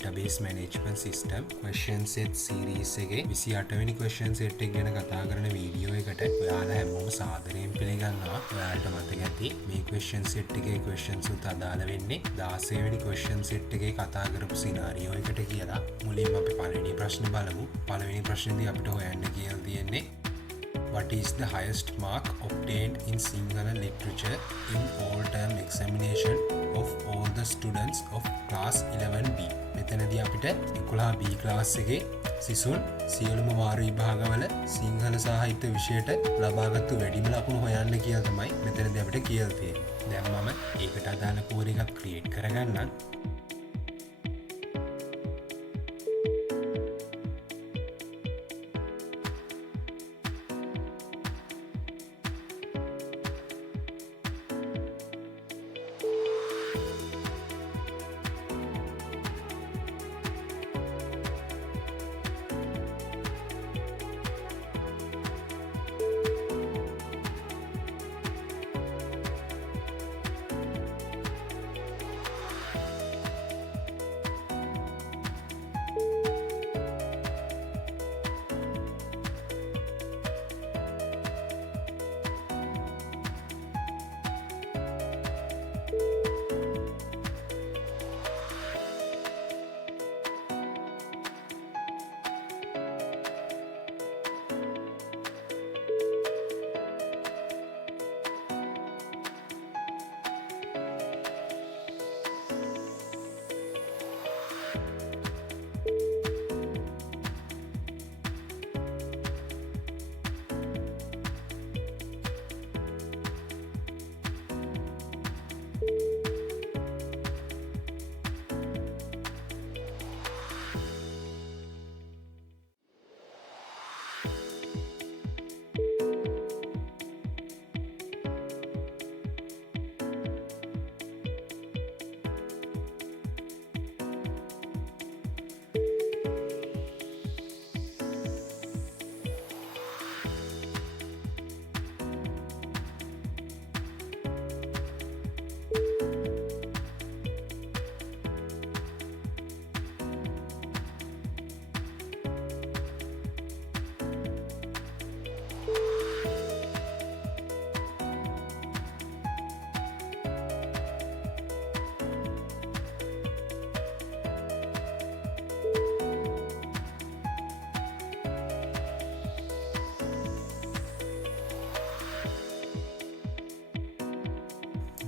database management system question set series එකේ 28 වෙනි question set එක ගැන කතා කරන වීඩියෝ එකට ඔයාලා හැමෝම සාදරයෙන් පිළිගන්නවා. ඔයාලට මතක ඇති මේ question set එකේ questions උත් අදාළ වෙන්නේ 16 වෙනි question set එකේ කතා කරපු scenario එකට කියලා. මුලින්ම අපි පළවෙනි ප්‍රශ්නේ බලමු. පළවෙනි ප්‍රශ්නේදී අපිට හොයන්න කියලා තියෙන්නේ What is the highest mark obtained in Sinhala literature in all term examination of all the students of class 11B? මෙතනදී අපිට 11B class එකේ සිසුන් සියලුම වාර විභාගවල සිංහල සාහිත්‍ය විෂයට ලබාගත්තු වැඩිම ලකුණු හොයන්න කියලා තමයි මෙතනදී අපිට කියලා තියෙන්නේ. දැන් මම ඒකට අදාළ කෝඩ් එකක් ක්‍රියේට් කරගන්නම්.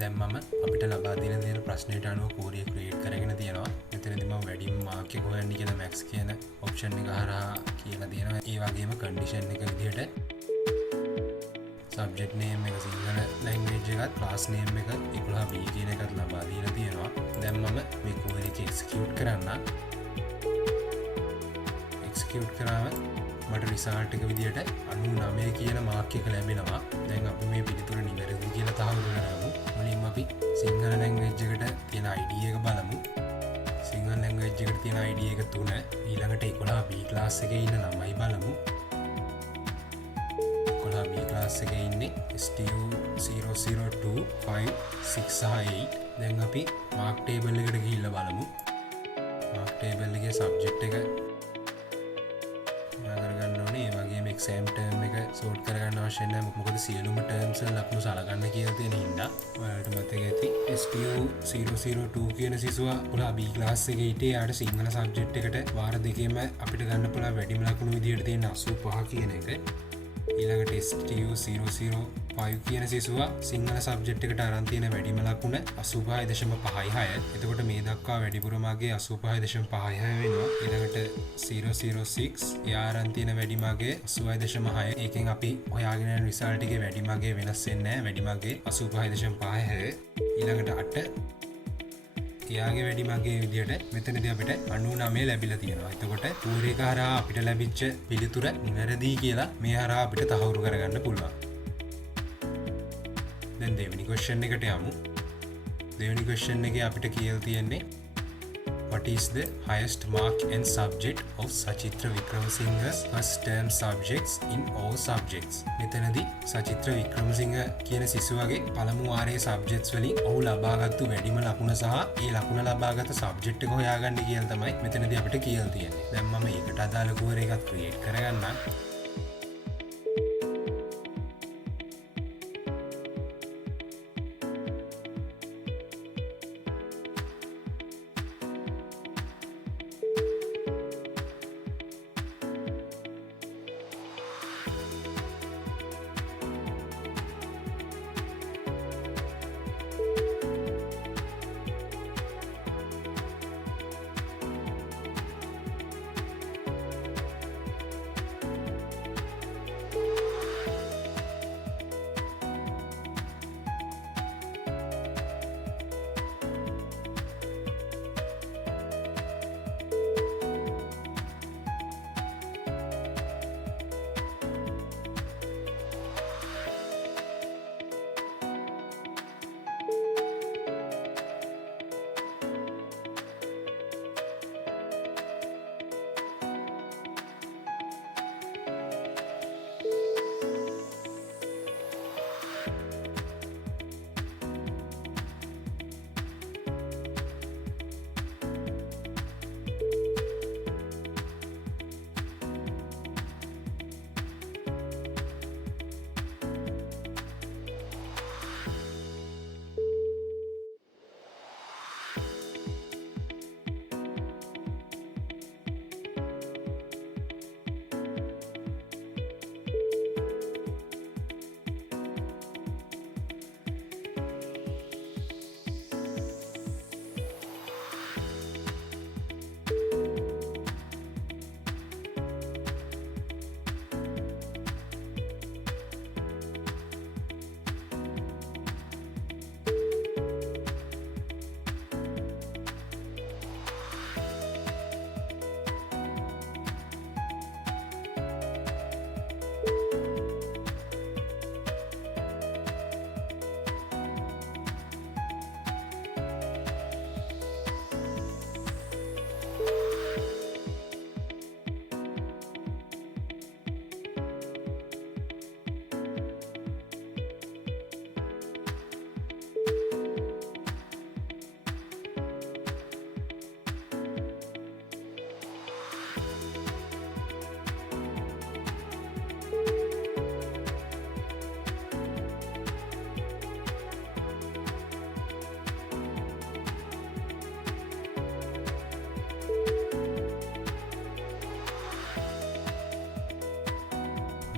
දැන් මම අපිට ලබා දෙන ප්‍රශ්නයට අනුව කෝඩ් එක ක්‍රියේට් කරගෙන තියෙනවා. මෙතනදී මම වැඩිම මාක් එක හොයන්න කියලා max කියන ඔප්ෂන් එක හරහා කියලා දෙනවා. ඒ වගේම කන්ඩිෂන් එක විදිහට subject name එක සිංහල language එකත් class name එක 11B කියන එකත් ලබා දීලා තියෙනවා. දැන් මම මේ කෝඩ් එක execute කරන්න. execute කරාම මට රිසල්ට් එක විදිහට 99 කියන මාක් එක ලැබෙනවා. දැන් අපි මේ පිළිතුර නිවැරදි කියලා තහවුරු කරගමු. මුලින්ම අපි සිංහල ලැන්ග්වේජ් එකට තියෙන ID එක බලමු. සිංහල ලැන්ග්වේජ් එකට තියෙන ID එක 3. ඊළඟට 11B ක්ලාස් එකේ ඉන්න ළමයි බලමු. 11B ක්ලාස් එකේ ඉන්නේ STU 002 5 6 සහ 8. දැන් අපි මාක් ටේබල් එකට ගිහිල්ලා බලමු. මාක් ටේබල් එකේ සබ්ජෙක්ට් එක කරගන්න ඕනේ. ඒ වගේම එක්සෑම් ටර්ම් එක සෝට් කරගන්න අවශ්‍ය නැහැ. මොකද සියලුම ටර්ම්ස් වල ලකුණු සලකන්න කියලා තියෙන හින්දා ඔයාලට මතක ඇති STU 002 කියන සිසුවා 11B ක්ලාස් එකේ හිටියේ. යාට සිංහල සබ්ජෙක්ට් එකට වාර දෙකේම අපිට ගන්න පුළුවන් වැඩිම ලකුණු විදියට තියෙන 85 කියන එක. ඊළඟට STU 005 කියන සිසුවා සිංහල සබ්ජෙක්ට් එකට අරන් තියෙන වැඩිම ලකුණ 85.56. එතකොට මේ දක්වා වැඩිපුර මාගේ 85.56 වෙනවා. ඊළඟට 006 එයා අරන් තියෙන වැඩි මාගේ 86.6. ඒකෙන් අපි හොයාගෙන යන රිසල්ට් එකේ වැඩි මාගේ වෙනස් වෙන්නේ නැහැ. වැඩි මාගේ 85.56. ඊළඟට 8 එයාගේ වැඩි මගේ විදියට මෙතනදී අපිට 99 ලැබිලා තියෙනවා. එතකොට කෝඩ් එක හරහා අපිට ලැබිච්ච පිළිතුර නිවැරදි කියලා මේ හරහා අපිට තහවුරු කරගන්න පුළුවන්. දැන් දෙවෙනි question එකට යමු. දෙවෙනි question එකේ අපිට කියලා තියෙන්නේ what is the highest mark and subject of Sachitra Wickramasinghe's first term subjects in all subjects. මෙතනදී සචිත්‍ර වික්‍රමසිංහ කියන සිසුවගේ පළමු වාරයේ සබ්ජෙක්ට්ස් වලින් ඔහු ලබාගත්තු වැඩිම ලකුණ සහ ඒ ලකුණ ලබාගත් සබ්ජෙක්ට් එක හොයාගන්න කියලා තමයි මෙතනදී අපිට කියලා තියෙන්නේ. දැන් මම ඒකට අදාළ කුවර එකක් ක්‍රියේට් කරගන්නම්.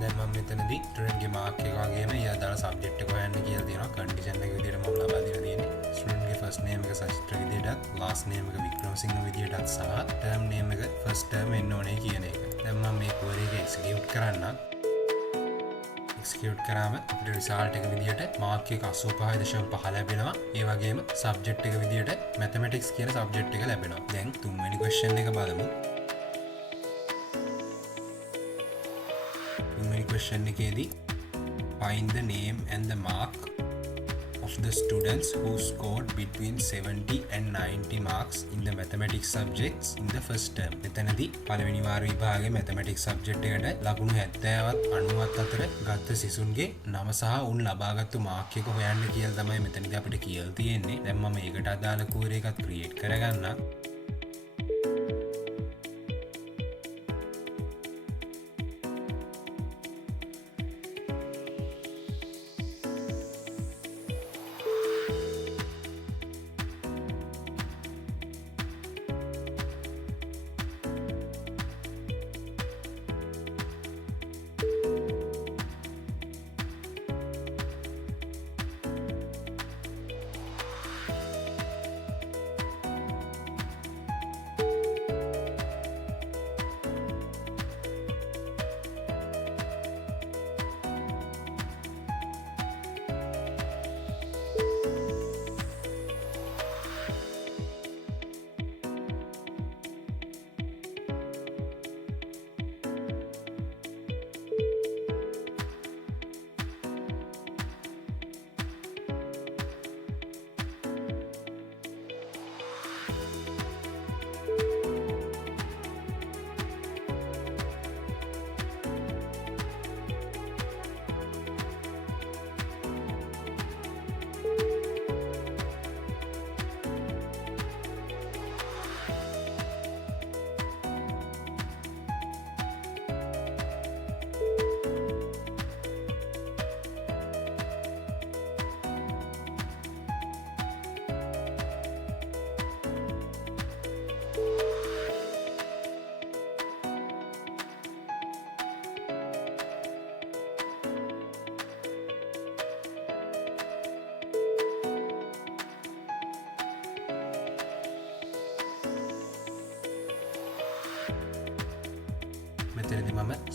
දැන් මම මෙතනදී ස්ටුඩන්ට්ගේ මාක් එක වගේම ඒ අදාළ සබ්ජෙක්ට් එක හොයන්න කියලා තියෙනවා. කන්ඩිෂන් එක විදිහට මම ලබා දීලා තියෙන්නේ. ස්ටුඩන්ට්ගේ ෆස්ට් නේම් එක සචිත්‍ර විදිහටත්, ලාස්ට් නේම් එක වික්‍රමසිංහ විදිහටත් සහ ටර්ම් නේම් එක ෆස්ට් ටර්ම් එන්න ඕනේ කියන එක. දැන් මම මේ query එක execute කරන්නම්. execute කරාම අපිට result එක විදිහට මාක් එක 85.5 ලැබෙනවා. ඒ වගේම සබ්ජෙක්ට් එක විදිහට mathematics කියන සබ්ජෙක්ට් එක ලැබෙනවා. දැන් තුන්වෙනි question එක බලමු. Question එකේදී find the name and the mark of the students who scored between 70 and 90 marks in the mathematics subjects in the first term. මෙතනදී පළවෙනි වාර විභාගයේ mathematics subject එකට ලකුණු 70වත් 90වත් අතර ගත්ත සිසුන්ගේ නම සහ උන් ලබාගත්තු මාක් එක හොයන්න කියලා තමයි මෙතනදී අපිට කියලා තියෙන්නේ. දැන් මම ඒකට අදාළ query එකක් create කරගන්නම්.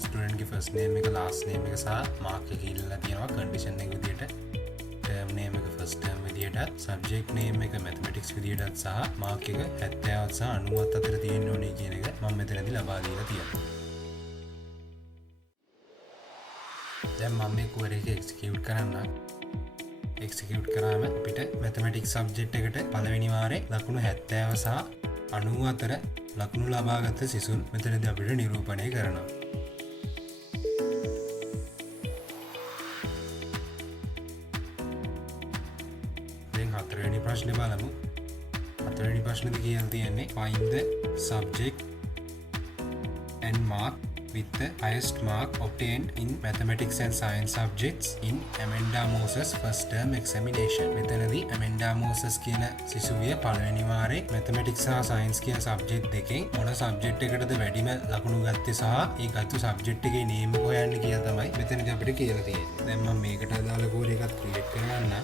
ස්ටුඩන්ට්ගේ ෆස්ට් නේම් එක ලාස්ට් නේම් එක සහ මාක් එක ඉල්ලලා තියෙනවා කන්ඩිෂන් එක විදියට. ටර්ම් නේම් එක ෆස්ට් ටර්ම් විදියටත්, සබ්ජෙක්ට් නේම් එක මැතමැටික්ස් විදියටත් සහ මාක් එක 70ත් සහ 90ත් අතර තියෙන්න ඕනේ කියන එක මම මෙතනදී ලබා දීලා තියෙනවා. දැන් මම මේ query එක execute කරන්න. execute කරාම අපිට mathematics subject එකට පළවෙනි වාරේ ලකුණු 70 සහ 90 අතර ලකුණු ලබාගත් සිසුන් මෙතනදී අපිට නිරූපණය කරනවා. දැන් හතරවෙනි ප්‍රශ්නේ බලමු. හතරවෙනි ප්‍රශ්නේදී කියලා තියෙන්නේ find the subject and mark with the highest mark obtained in mathematics and science subjects in Amanda Moses first term examination. මෙතනදී Amanda Moses කියන සිසුවිය පළවෙනි වාරේ mathematics සහ science කියන subject දෙකෙන් මොන subject එකටද වැඩිම ලකුණු ගත්තේ සහ ඒ ගත්ත subject එකේ name එක හොයන්න කියලා තමයි මෙතනදී අපිට කියලා තියෙන්නේ. දැන් මම මේකට අදාළ කෝඩ් එකක් create කරගන්න.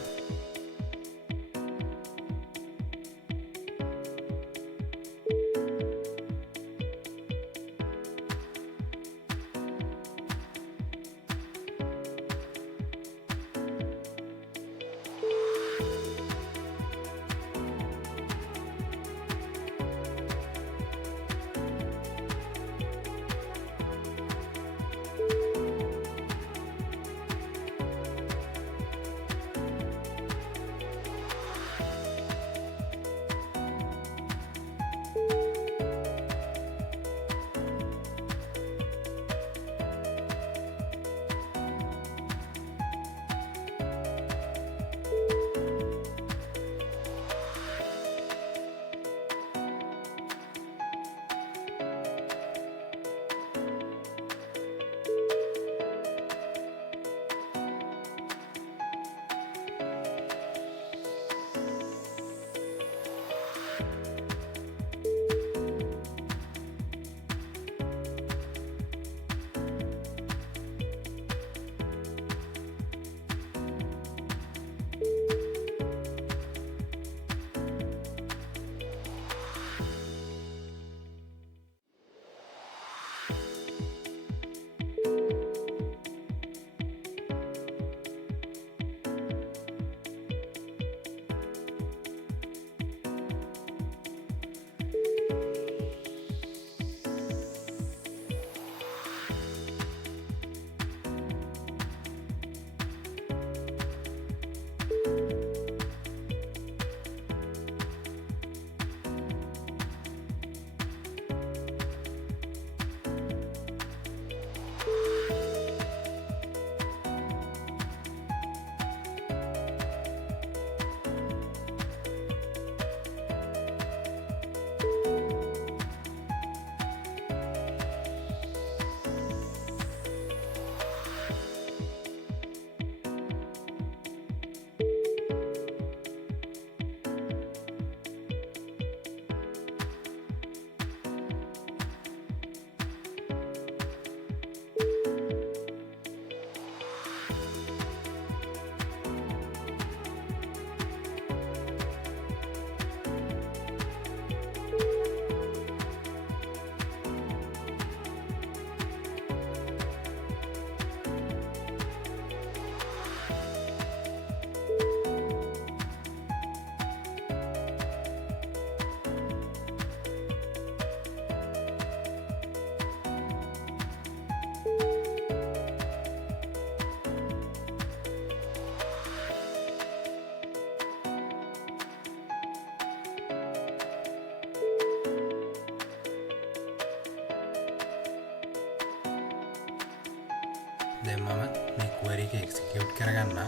දැන් මම මේ query එක execute කරගන්න.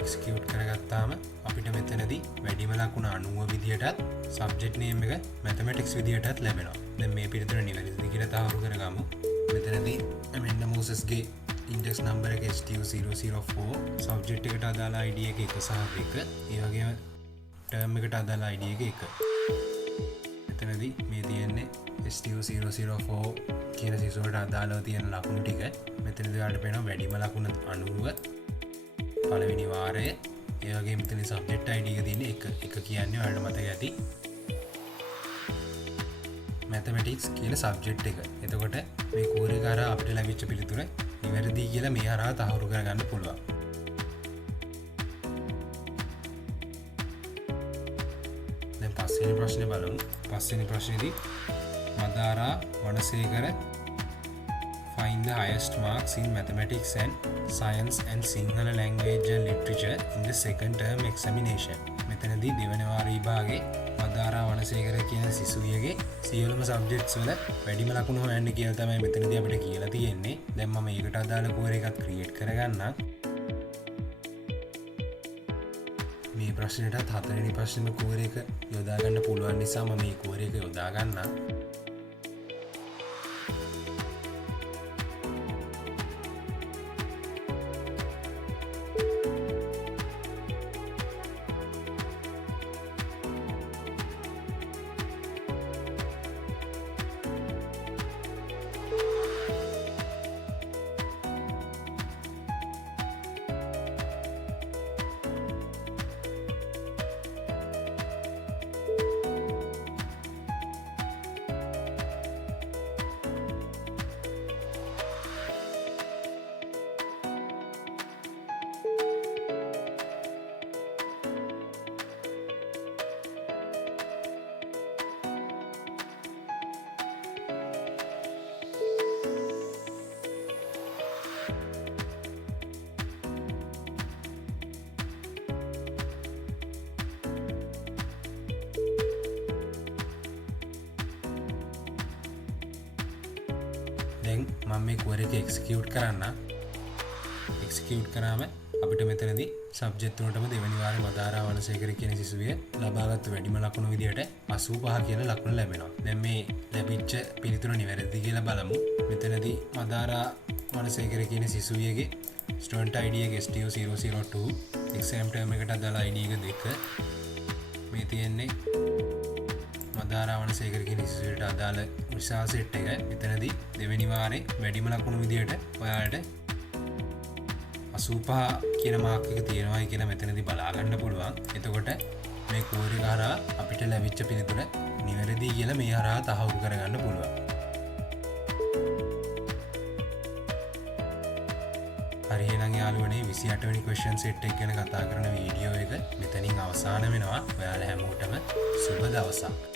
execute කරගත්තාම අපිට මෙතනදී වැඩිම ලකුණ 90 විදියටත් subject name එක mathematics විදියටත් ලැබෙනවා. දැන් මේ පිළිතුර නිවැරදිද කියලා තහවුරු කරගමු. මෙතනදී Amanda Moses ගේ index number එක STU004, subject එකට අදාළ ID එක 1 සහ 2, ඒ වගේම term එකට අදාළ ID එක 1. මෙතනදී මේ තියෙන්නේ STU004 කියන සිසුවට අදාළව තියෙන ලකුණු ටික. මෙතනදී ඔයාලට පේනවා වැඩිම ලකුණ 90 පළවෙනි වාරයේ. ඒ වගේම මෙතන subject ID එක තියෙන්නේ 1. 1 කියන්නේ ඔයාලට මතක ඇති mathematics කියන subject එක. එතකොට මේ කෝරේ කරා අපිට ලැබිච්ච පිළිතුර නිවැරදි කියලා මේ හරහා තහවුරු කරගන්න පුළුවන්. දැන් පස්වෙනි ප්‍රශ්නේ බලමු. පස්වෙනි ප්‍රශ්නේදී Madara වනසේකර find the highest marks in mathematics and science and Sinhala language and literature in the second term examination. මෙතනදී දෙවන වාර විභාගේ මදාරා වනසේකර කියන සිසුවියගේ සියලුම සබ්ජෙක්ට්ස් වල වැඩිම ලකුණු හොයන්න කියලා තමයි මෙතනදී අපිට කියලා තියෙන්නේ. දැන් මම ඒකට අදාළ කෝරේ එකක් ක්‍රියේට් කරගන්නම්. මේ ප්‍රශ්නෙටත් හතරවෙනි ප්‍රශ්නෙම කෝරේ එක යොදා ගන්න පුළුවන් නිසා මම මේ කෝරේ එක යොදා ගන්නම්. දැන් මම මේ කෝරේ එක එක්සිකියුට් කරන්න. එක්සිකියුට් කරාම අපිට මෙතනදී සබ්ජෙක්ට් තුනටම දෙවෙනි වාරේ මදාරා වනසේකර කියන සිසුවිය ලබාගත් වැඩිම ලකුණු විදියට 85 කියන ලකුණ ලැබෙනවා. දැන් මේ ලැබිච්ච පිළිතුර නිවැරදි කියලා බලමු. මෙතනදී මදාරා වනසේකර කියන සිසුවියගේ ස්ටුඩන්ට් ID එක STU002 එක්සෑම් ටර්ම් එකට අදාළ ID එක 2 මේ තියෙන්නේ මදාරා වනසේකර කියන සිසුවියට අදාළ විශාල සෙට් එක. මෙතනදී දෙවෙනි වාරේ වැඩිම ලකුණු විදියට ඔයාලට 85 කියන මාක් එක තියෙනවායි කියලා මෙතනදී බලා ගන්න පුළුවන්. එතකොට මේ කෝරේ හරහා අපිට ලැබිච්ච පිළිතුර නිවැරදි කියලා මේ හරහා තහවුරු කරගන්න පුළුවන්. හරි එහෙනම් යාළුවනේ 28 වෙනි ක්වෙස්චන් සෙට් එක ගැන කතා කරන වීඩියෝ එක මෙතනින් අවසන් වෙනවා. ඔයාලා හැමෝටම සුබ දවසක්.